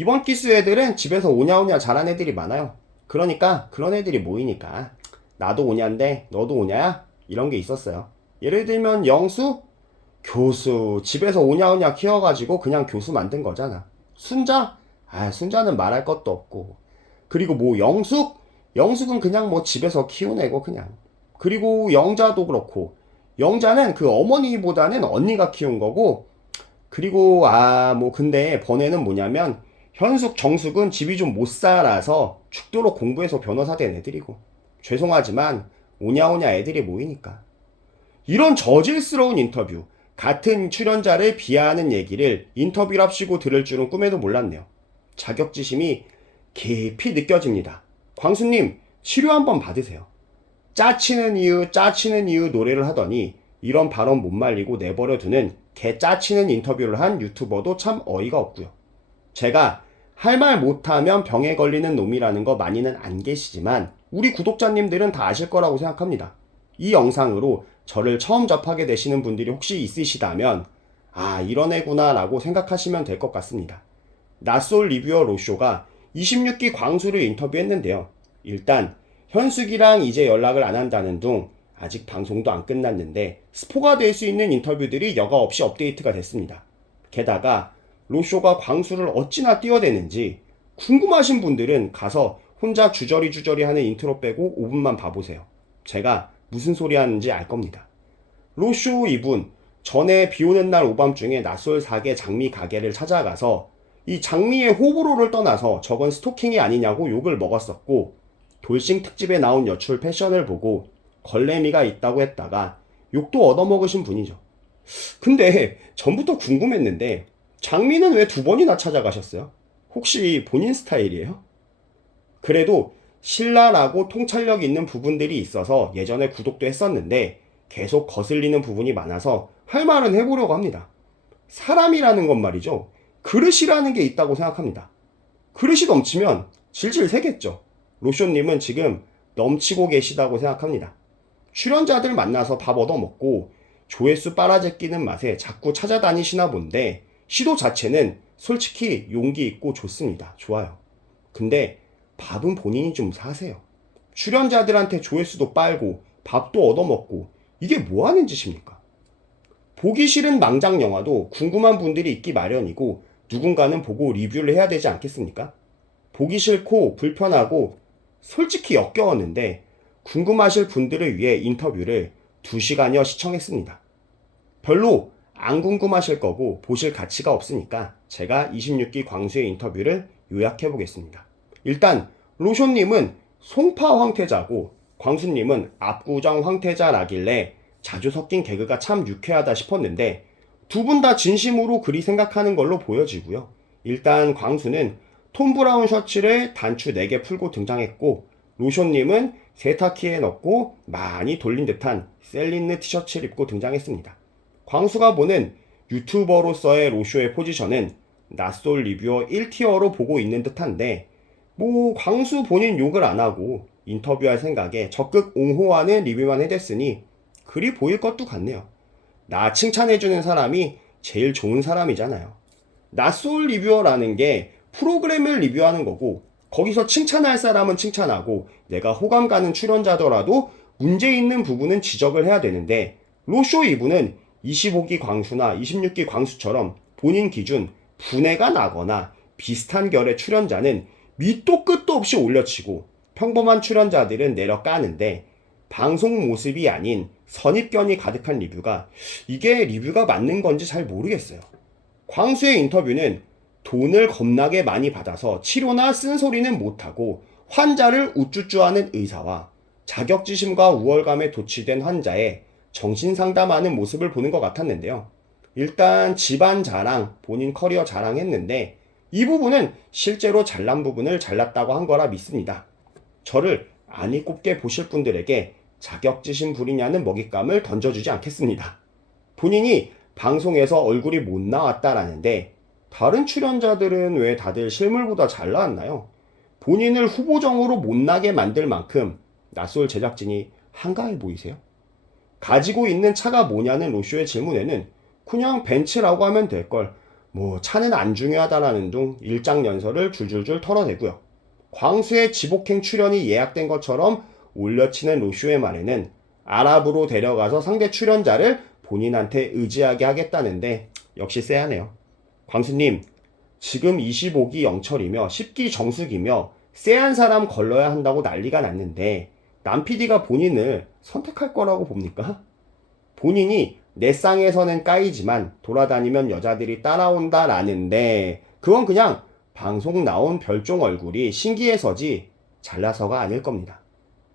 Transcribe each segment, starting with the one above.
이번 기수 애들은 집에서 오냐오냐 잘한 애들이 많아요. 그러니까 그런 애들이 모이니까 나도 오냐인데 너도 오냐야? 이런 게 있었어요. 예를 들면 영수? 교수 집에서 오냐오냐 키워가지고 그냥 교수 만든 거잖아. 순자? 아, 순자는 말할 것도 없고. 그리고 뭐 영숙? 영숙은 그냥 뭐 집에서 키운 애고 그냥. 그리고 영자도 그렇고, 영자는 그 어머니보다는 언니가 키운 거고. 그리고 뭐 근데 번외는 뭐냐면 현숙, 정숙은 집이 좀 못 살아서 죽도록 공부해서 변호사 된 애들이고. 죄송하지만 오냐오냐 애들이 모이니까. 이런 저질스러운 인터뷰, 같은 출연자를 비하하는 얘기를 인터뷰랍시고 들을 줄은 꿈에도 몰랐네요. 자격지심이 깊이 느껴집니다. 광수님, 치료 한번 받으세요. 짜치는 이유 노래를 하더니 이런 발언 못 말리고 내버려 두는 개 짜치는 인터뷰를 한 유튜버도 참 어이가 없고요. 제가 할 말 못하면 병에 걸리는 놈이라는 거 많이는 안 계시지만 우리 구독자님들은 다 아실 거라고 생각합니다. 이 영상으로 저를 처음 접하게 되시는 분들이 혹시 있으시다면 이런 애구나 라고 생각하시면 될 것 같습니다. 낯솔 리뷰어 로쇼가 26기 광수를 인터뷰했는데요. 일단 현숙이랑 이제 연락을 안 한다는 둥 아직 방송도 안 끝났는데 스포가 될 수 있는 인터뷰들이 여과 없이 업데이트가 됐습니다. 게다가 로쇼가 광수를 어찌나 띄워대는지 궁금하신 분들은 가서 혼자 주저리 하는 인트로 빼고 5분만 봐보세요. 제가 무슨 소리 하는지 알 겁니다. 로쇼 이분 전에 비오는 날 오밤중에 낯솔 사계 장미 가게를 찾아가서 이 장미의 호불호를 떠나서 저건 스토킹이 아니냐고 욕을 먹었었고, 돌싱 특집에 나온 여출 패션을 보고 걸레미가 있다고 했다가 욕도 얻어먹으신 분이죠. 근데 전부터 궁금했는데 장미는 왜 두 번이나 찾아가셨어요? 혹시 본인 스타일이에요? 그래도 신랄하고 통찰력 있는 부분들이 있어서 예전에 구독도 했었는데 계속 거슬리는 부분이 많아서 할 말은 해보려고 합니다. 사람이라는 건 말이죠. 그릇이라는 게 있다고 생각합니다. 그릇이 넘치면 질질 새겠죠. 로쇼님은 지금 넘치고 계시다고 생각합니다. 출연자들 만나서 밥 얻어먹고 조회수 빨아제끼는 맛에 자꾸 찾아다니시나 본데 시도 자체는 솔직히 용기 있고 좋습니다. 좋아요. 근데 밥은 본인이 좀 사세요. 출연자들한테 조회수도 빨고 밥도 얻어먹고 이게 뭐 하는 짓입니까? 보기 싫은 망작 영화도 궁금한 분들이 있기 마련이고 누군가는 보고 리뷰를 해야 되지 않겠습니까? 보기 싫고 불편하고 솔직히 역겨웠는데 궁금하실 분들을 위해 인터뷰를 2시간여 시청했습니다. 별로 안 궁금하실 거고 보실 가치가 없으니까 제가 26기 광수의 인터뷰를 요약해 보겠습니다. 일단 로쇼님은 송파 황태자고 광수님은 압구정 황태자라길래 자주 섞인 개그가 참 유쾌하다 싶었는데 두 분 다 진심으로 그리 생각하는 걸로 보여지고요. 일단 광수는 톰 브라운 셔츠를 단추 4개 풀고 등장했고 로쇼님은 세탁기에 넣고 많이 돌린 듯한 셀린느 티셔츠를 입고 등장했습니다. 광수가 보는 유튜버로서의 로쇼의 포지션은 낯솔 리뷰어 1티어로 보고 있는 듯한데 뭐 광수 본인 욕을 안 하고 인터뷰할 생각에 적극 옹호하는 리뷰만 해댔으니 그리 보일 것도 같네요. 나 칭찬해주는 사람이 제일 좋은 사람이잖아요. 낯솔 리뷰어라는 게 프로그램을 리뷰하는 거고 거기서 칭찬할 사람은 칭찬하고 내가 호감 가는 출연자더라도 문제 있는 부분은 지적을 해야 되는데 로쇼 이분은 25기 광수나 26기 광수처럼 본인 기준 분해가 나거나 비슷한 결의 출연자는 밑도 끝도 없이 올려치고 평범한 출연자들은 내려 까는데 방송 모습이 아닌 선입견이 가득한 리뷰가 이게 리뷰가 맞는 건지 잘 모르겠어요. 광수의 인터뷰는 돈을 겁나게 많이 받아서 치료나 쓴소리는 못하고 환자를 우쭈쭈하는 의사와 자격지심과 우월감에 도취된 환자의 정신상담하는 모습을 보는 것 같았는데요. 일단 집안 자랑, 본인 커리어 자랑했는데 이 부분은 실제로 잘난 부분을 잘났다고 한 거라 믿습니다. 저를 안이 꼽게 보실 분들에게 자격지심 부리냐는 먹잇감을 던져주지 않겠습니다. 본인이 방송에서 얼굴이 못 나왔다라는데 다른 출연자들은 왜 다들 실물보다 잘 나왔나요? 본인을 후보정으로 못나게 만들 만큼 낯솔 제작진이 한가해 보이세요? 가지고 있는 차가 뭐냐는 로쇼의 질문에는 그냥 벤츠라고 하면 될걸 차는 안 중요하다라는 둥 일장연설을 줄줄줄 털어내고요. 광수의 지복행 출연이 예약된 것처럼 올려치는 로쇼의 말에는 아랍으로 데려가서 상대 출연자를 본인한테 의지하게 하겠다는데 역시 쎄하네요. 광수님, 지금 25기 영철이며 10기 정숙이며 쎄한 사람 걸러야 한다고 난리가 났는데 남 PD가 본인을 선택할 거라고 봅니까? 본인이 내 쌍에서는 까이지만 돌아다니면 여자들이 따라온다라는데 그건 그냥 방송 나온 별종 얼굴이 신기해서지 잘나서가 아닐 겁니다.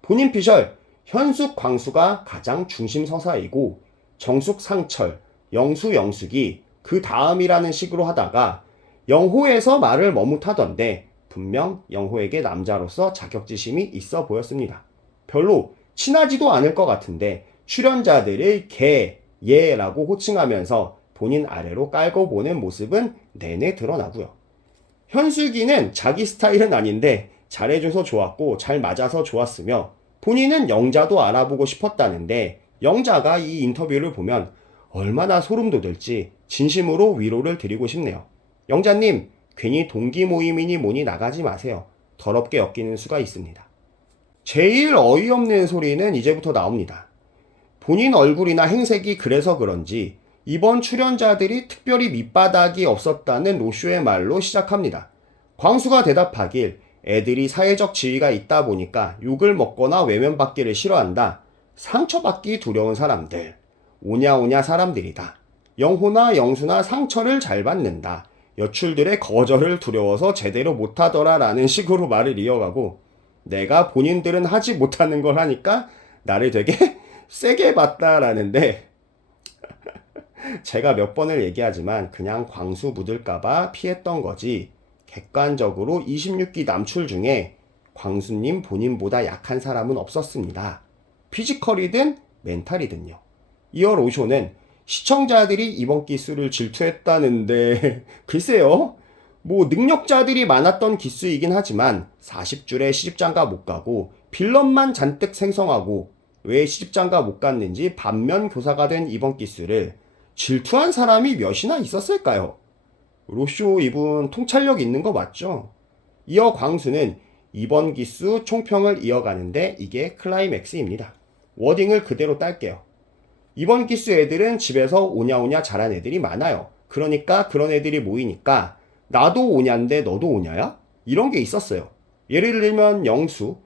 본인 피셜 현숙 광수가 가장 중심 서사이고 정숙 상철, 영수 영숙이 그 다음이라는 식으로 하다가 영호에서 말을 머뭇하던데 분명 영호에게 남자로서 자격지심이 있어 보였습니다. 별로 친하지도 않을 것 같은데 출연자들을 개, 얘라고 호칭하면서 본인 아래로 깔고 보는 모습은 내내 드러나고요. 현숙이는 자기 스타일은 아닌데 잘해줘서 좋았고 잘 맞아서 좋았으며 본인은 영자도 알아보고 싶었다는데 영자가 이 인터뷰를 보면 얼마나 소름 돋을지 진심으로 위로를 드리고 싶네요. 영자님, 괜히 동기 모임이니 뭐니 나가지 마세요. 더럽게 엮이는 수가 있습니다. 제일 어이없는 소리는 이제부터 나옵니다. 본인 얼굴이나 행색이 그래서 그런지 이번 출연자들이 특별히 밑바닥이 없었다는 로쇼의 말로 시작합니다. 광수가 대답하길 애들이 사회적 지위가 있다 보니까 욕을 먹거나 외면받기를 싫어한다. 상처받기 두려운 사람들. 오냐오냐 사람들이다. 영호나 영수나 상처를 잘 받는다. 여출들의 거절을 두려워서 제대로 못하더라 라는 식으로 말을 이어가고 내가 본인들은 하지 못하는 걸 하니까 나를 되게 세게 봤다라는데 제가 몇 번을 얘기하지만 그냥 광수 묻을까봐 피했던 거지 객관적으로 26기 남출 중에 광수님 본인보다 약한 사람은 없었습니다. 피지컬이든 멘탈이든요. 이어 로쇼는 시청자들이 이번 기수를 질투했다는데 글쎄요. 능력자들이 많았던 기수이긴 하지만 40줄에 시집장가 못 가고 빌런만 잔뜩 생성하고 왜 시집장가 못 갔는지 반면 교사가 된 이번 기수를 질투한 사람이 몇이나 있었을까요? 로쇼 이분 통찰력 있는 거 맞죠? 이어 광수는 이번 기수 총평을 이어가는데 이게 클라이맥스입니다. 워딩을 그대로 딸게요. 이번 기수 애들은 집에서 오냐오냐 잘한 애들이 많아요. 그러니까 그런 애들이 모이니까 나도 오냐인데 너도 오냐야? 이런 게 있었어요. 예를 들면 영수,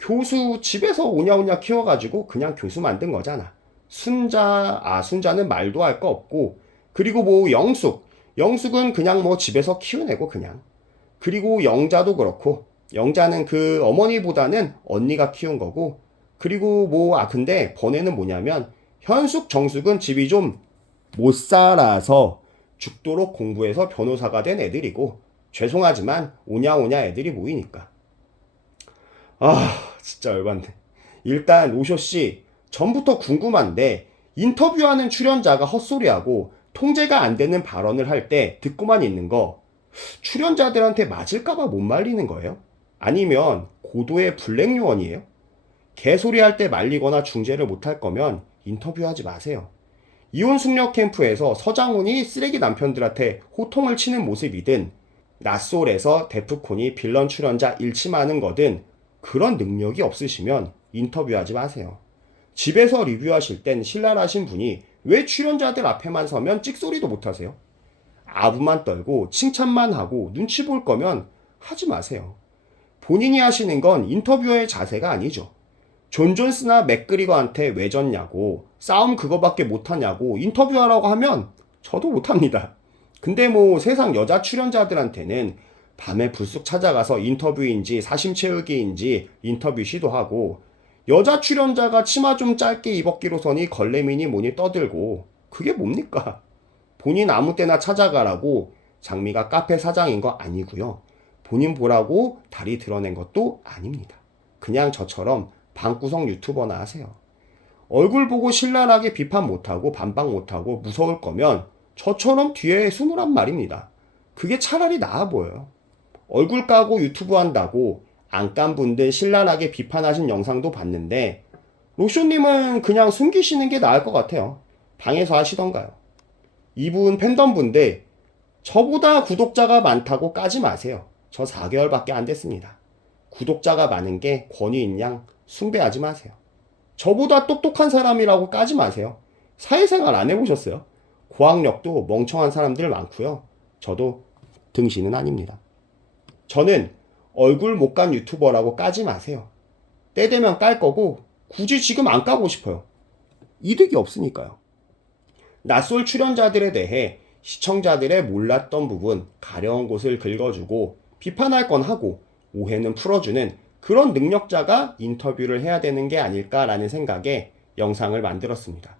교수 집에서 오냐오냐 키워가지고 그냥 교수 만든 거잖아. 순자는 말도 할 거 없고 그리고 영숙은 그냥 집에서 키운 애고 그냥. 그리고 영자도 그렇고 영자는 그 어머니보다는 언니가 키운 거고 그리고 근데 번외는 뭐냐면 현숙, 정숙은 집이 좀 못 살아서 죽도록 공부해서 변호사가 된 애들이고 죄송하지만 오냐오냐 애들이 모이니까. 진짜 열받네. 일단 로쇼씨 전부터 궁금한데 인터뷰하는 출연자가 헛소리하고 통제가 안 되는 발언을 할 때 듣고만 있는 거 출연자들한테 맞을까봐 못 말리는 거예요? 아니면 고도의 블랙 요원이에요? 개소리 할 때 말리거나 중재를 못할 거면 인터뷰하지 마세요. 이혼 숙녀 캠프에서 서장훈이 쓰레기 남편들한테 호통을 치는 모습이든 낯솔에서 데프콘이 빌런 출연자 일침하는 거든 그런 능력이 없으시면 인터뷰하지 마세요. 집에서 리뷰하실 땐 신랄하신 분이 왜 출연자들 앞에만 서면 찍소리도 못하세요? 아부만 떨고 칭찬만 하고 눈치 볼 거면 하지 마세요. 본인이 하시는 건 인터뷰어의 자세가 아니죠. 존 존스나 맥그리거한테 왜 졌냐고 싸움 그거밖에 못하냐고 인터뷰하라고 하면 저도 못합니다. 근데 세상 여자 출연자들한테는 밤에 불쑥 찾아가서 인터뷰인지 사심 채우기인지 인터뷰 시도하고 여자 출연자가 치마 좀 짧게 입었기로서니 걸레미니 뭐니 떠들고 그게 뭡니까? 본인 아무 때나 찾아가라고 장미가 카페 사장인 거 아니고요. 본인 보라고 다리 드러낸 것도 아닙니다. 그냥 저처럼 방구석 유튜버나 하세요. 얼굴 보고 신랄하게 비판 못하고 반박 못하고 무서울 거면 저처럼 뒤에 숨으란 말입니다. 그게 차라리 나아 보여요. 얼굴 까고 유튜브 한다고 안 깐 분들 신랄하게 비판하신 영상도 봤는데 로쇼님은 그냥 숨기시는 게 나을 것 같아요. 방에서 하시던가요. 이분 팬덤분들 저보다 구독자가 많다고 까지 마세요. 저 4개월밖에 안 됐습니다. 구독자가 많은 게 권위인 양 숭배하지 마세요. 저보다 똑똑한 사람이라고 까지 마세요. 사회생활 안 해보셨어요? 고학력도 멍청한 사람들 많고요. 저도 등신은 아닙니다. 저는 얼굴 못 간 유튜버라고 까지 마세요. 때 되면 깔 거고 굳이 지금 안 까고 싶어요. 이득이 없으니까요. 낯설 출연자들에 대해 시청자들의 몰랐던 부분, 가려운 곳을 긁어주고 비판할 건 하고 오해는 풀어주는 그런 능력자가 인터뷰를 해야 되는 게 아닐까라는 생각에 영상을 만들었습니다.